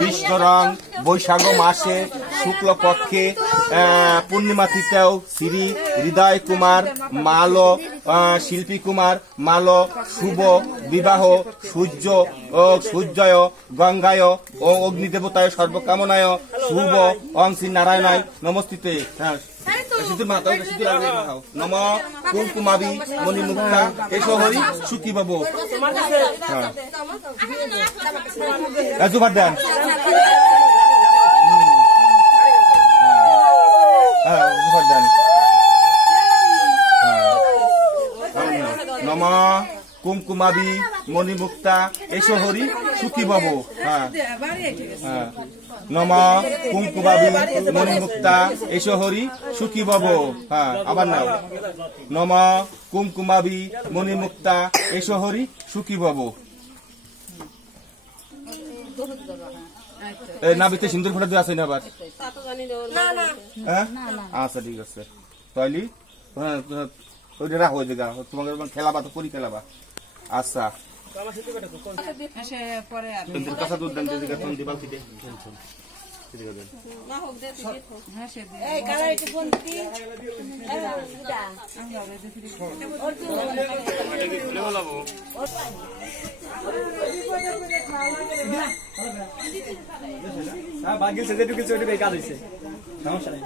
কৃষ্ণ রং বৈশাখ মাসে শুক্লপক্ষে পূর্ণিমা তিথিতেও শ্রী হৃদয় কুমার মাল শিল্পী কুমার মাল শুভ বিবাহ সূর্যয় গঙ্গায় ও অগ্নিদেবতায় সর্বকামনায় শুভ অং শ্রী নারায়ণায় নমস্তিতে। নম কুমকুমাবি মণিমুক্তা এসো হরি সুখী বাবু। দেন নম কুমকুমাবি মণিমুক্তা এসো হরি সুখী বাবু। নম কুমকুমাবি মণিমুক্তা এসো হরি সুখী বাবু। আবার নাও নম কুমকুমাবি মণিমুক্তা এসো হরি সুখী বাবু। নাবিতে সিন্দুর ফোটা দিয়ে আসেন আবার। আচ্ছা ঠিক আছে তাইলে ওইটা রাখো ওই জায়গা তোমাকে খেলাবা তো করি খেলাবা। আচ্ছা কাঁচা দুধ দেন দিবা ভাগ্য কাজ হয়েছে সমস্যা নেই।